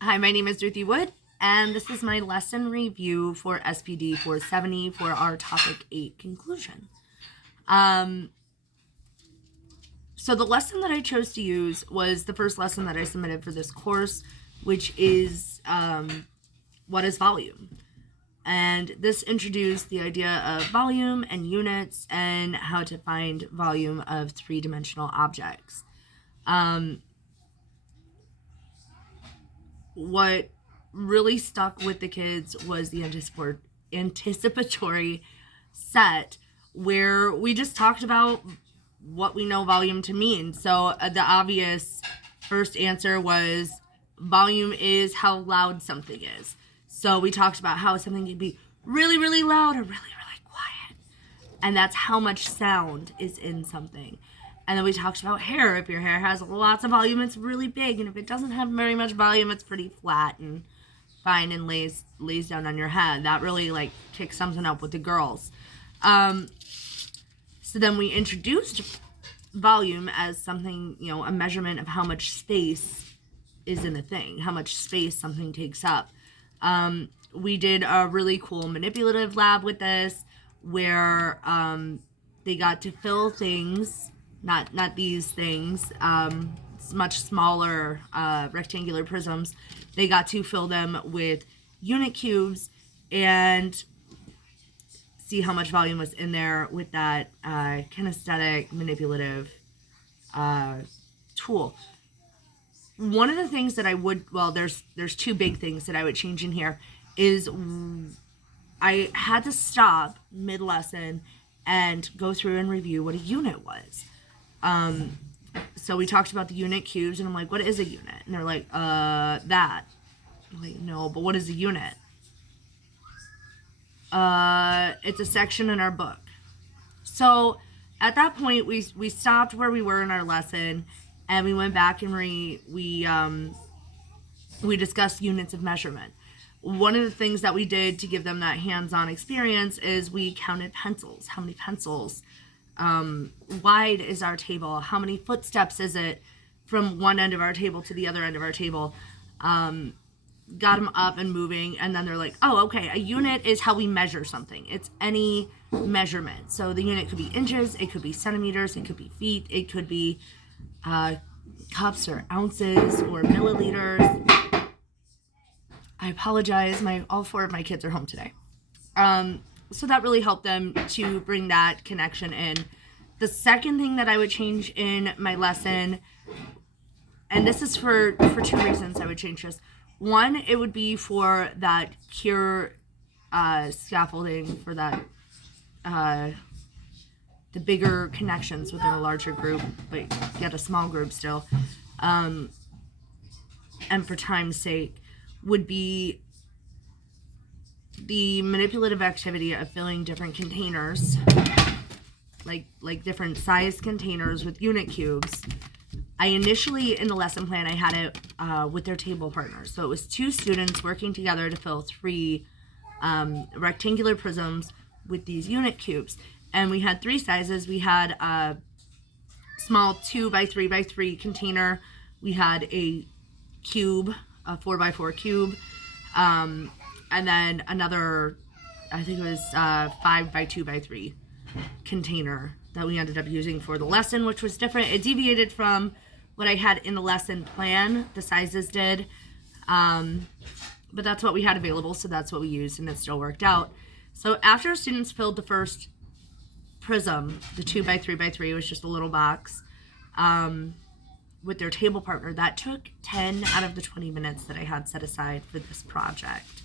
Hi, my name is Ruthie Wood, and this is my lesson review for SPD 470 for our Topic 8 conclusion. So the lesson that I chose to use was the first lesson that I submitted for this course, which is what is volume? And this introduced the idea of volume and units and how to find volume of three-dimensional objects. What really stuck with the kids was the anticipatory set where we just talked about what we know volume to mean. So the obvious first answer was volume is how loud something is. So we talked about how something can be really, really loud or really, really quiet. And that's how much sound is in something. And then we talked about hair. If your hair has lots of volume, it's really big. And if it doesn't have very much volume, it's pretty flat and fine and lays down on your head. That really kicks something up with the girls. So then we introduced volume as something, a measurement of how much space is in a thing, how much space something takes up. We did a really cool manipulative lab with this where they got to fill things, not these things, much smaller rectangular prisms. They got to fill them with unit cubes and see how much volume was in there with that kinesthetic manipulative tool. One of the things that I would, there's two big things that I would change in here is I had to stop mid-lesson and go through and review what a unit was. So we talked about the unit cubes, and I'm like, what is a unit? And they're like, that. I'm like, no, but what is a unit? It's a section in our book. So at that point, we stopped where we were in our lesson, and we went back and we discussed units of measurement. One of the things that we did to give them that hands-on experience is we counted pencils. How many pencils? Wide is our table? How many footsteps is it from one end of our table to the other end of our table? Got them up and moving, and then they're like, oh, okay, a unit is how we measure something. It's any measurement. So the unit could be inches, it could be centimeters, it could be feet, it could be cups or ounces or milliliters. I apologize, all four of my kids are home today. So that really helped them to bring that connection in. The second thing that I would change in my lesson, and this is for two reasons I would change this. One, it would be for that cure scaffolding, for that the bigger connections within a larger group, but yet a small group still. And for time's sake, would be the manipulative activity of filling different containers, like different size containers with unit cubes. I initially, in the lesson plan, I had it with their table partners. So it was two students working together to fill three rectangular prisms with these unit cubes. And we had three sizes. We had a small 2x3x3 container. We had a cube, a 4x4 cube. And then another, I think it was 5x2x3 container that we ended up using for the lesson, which was different. It deviated from what I had in the lesson plan, the sizes did, but that's what we had available, so that's what we used, and it still worked out. So after students filled the first prism, the 2x3x3 was just a little box, with their table partner, that took 10 out of the 20 minutes that I had set aside for this project.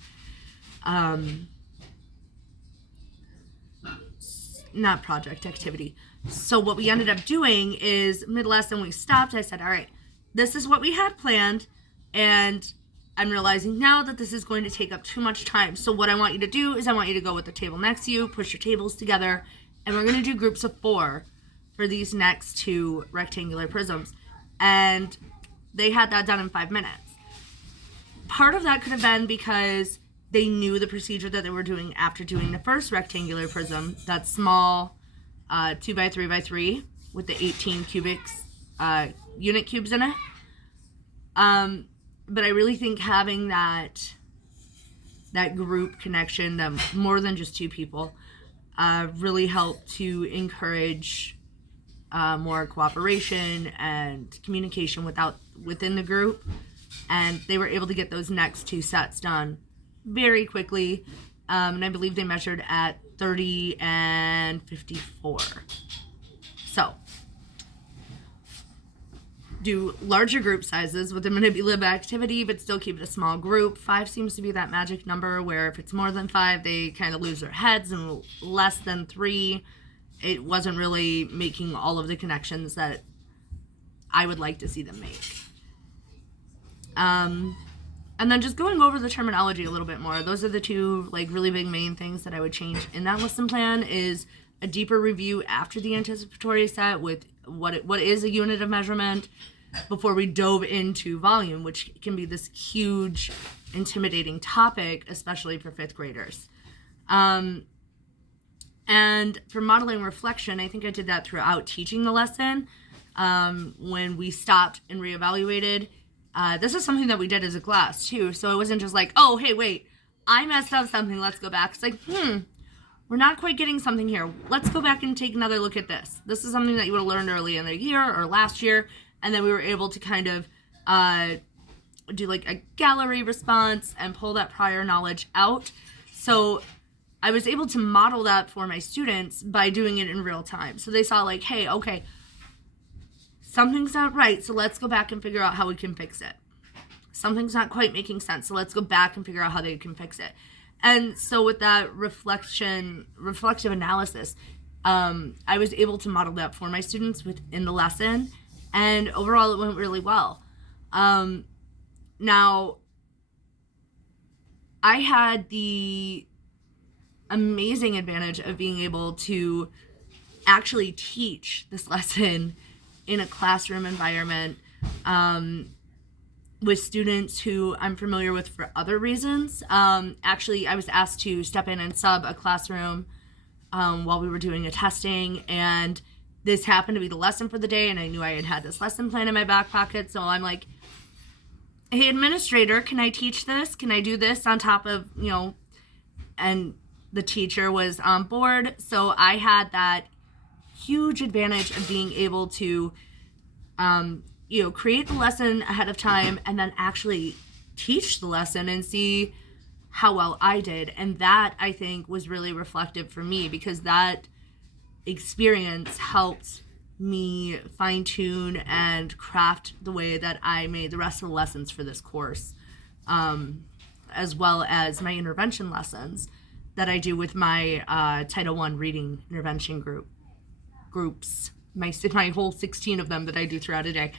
Not project, activity. So what we ended up doing is mid-lesson we stopped. I said, all right, this is what we had planned, and I'm realizing now that this is going to take up too much time. So what I want you to do is I want you to go with the table next to you, push your tables together, and we're going to do groups of 4 for these next 2 rectangular prisms. And they had that done in 5 minutes. Part of that could have been because they knew the procedure that they were doing after doing the first rectangular prism, that small 2x3x3 with the 18 cubics unit cubes in it. But I really think having that group connection, more than just two people, really helped to encourage more cooperation and communication within the group. And they were able to get those next two sets done very quickly. And I believe they measured at 30 and 54. So, do larger group sizes with a manipulative activity, but still keep it a small group. 5 seems to be that magic number where if it's more than 5, they kind of lose their heads, and less than 3, it wasn't really making all of the connections that I would like to see them make. And then just going over the terminology a little bit more. Those are the two really big main things that I would change in that lesson plan. Is a deeper review after the anticipatory set with what is a unit of measurement before we dove into volume, which can be this huge, intimidating topic, especially for 5th graders. And for modeling reflection, I think I did that throughout teaching the lesson. When we stopped and reevaluated, this is something that we did as a class too. So it wasn't just like, oh, hey, wait, I messed up something, let's go back. It's like, we're not quite getting something here. Let's go back and take another look at this. This is something that you would have learned early in the year or last year. And then we were able to kind of do a gallery response and pull that prior knowledge out. So I was able to model that for my students by doing it in real time. So they saw hey, okay, something's not right, so let's go back and figure out how we can fix it. Something's not quite making sense, so let's go back and figure out how they can fix it. And so with that reflective analysis, I was able to model that for my students within the lesson, and overall it went really well. Now, I had the amazing advantage of being able to actually teach this lesson in a classroom environment with students who I'm familiar with for other reasons. Actually, I was asked to step in and sub a classroom while we were doing a testing, and this happened to be the lesson for the day, and I knew I had this lesson plan in my back pocket, so I'm like, hey, administrator, can I teach this? Can I do this on top of, and the teacher was on board, so I had that huge advantage of being able to, create the lesson ahead of time and then actually teach the lesson and see how well I did. And that, I think, was really reflective for me, because that experience helped me fine-tune and craft the way that I made the rest of the lessons for this course, as well as my intervention lessons that I do with my Title I reading intervention groups, my whole 16 of them that I do throughout a day.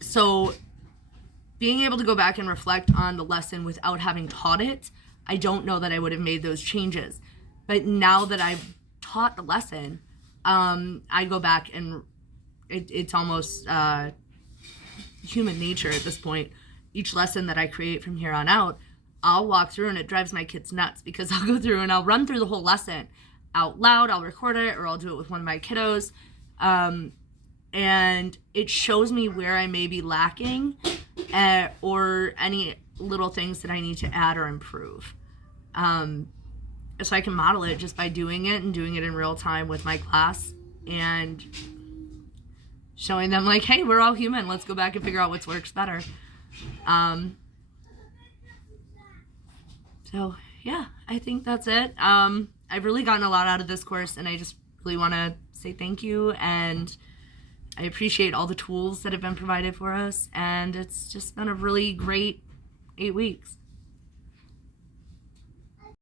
So being able to go back and reflect on the lesson without having taught it, I don't know that I would have made those changes. But now that I've taught the lesson, I go back and it's almost human nature at this point. Each lesson that I create from here on out, I'll walk through, and it drives my kids nuts, because I'll go through and I'll run through the whole lesson out loud. I'll record it, or I'll do it with one of my kiddos. And it shows me where I may be lacking, or any little things that I need to add or improve. So I can model it just by doing it and doing it in real time with my class and showing them hey, we're all human. Let's go back and figure out what works better. So yeah, I think that's it. I've really gotten a lot out of this course, and I just really want to say thank you, and I appreciate all the tools that have been provided for us, and it's just been a really great 8 weeks.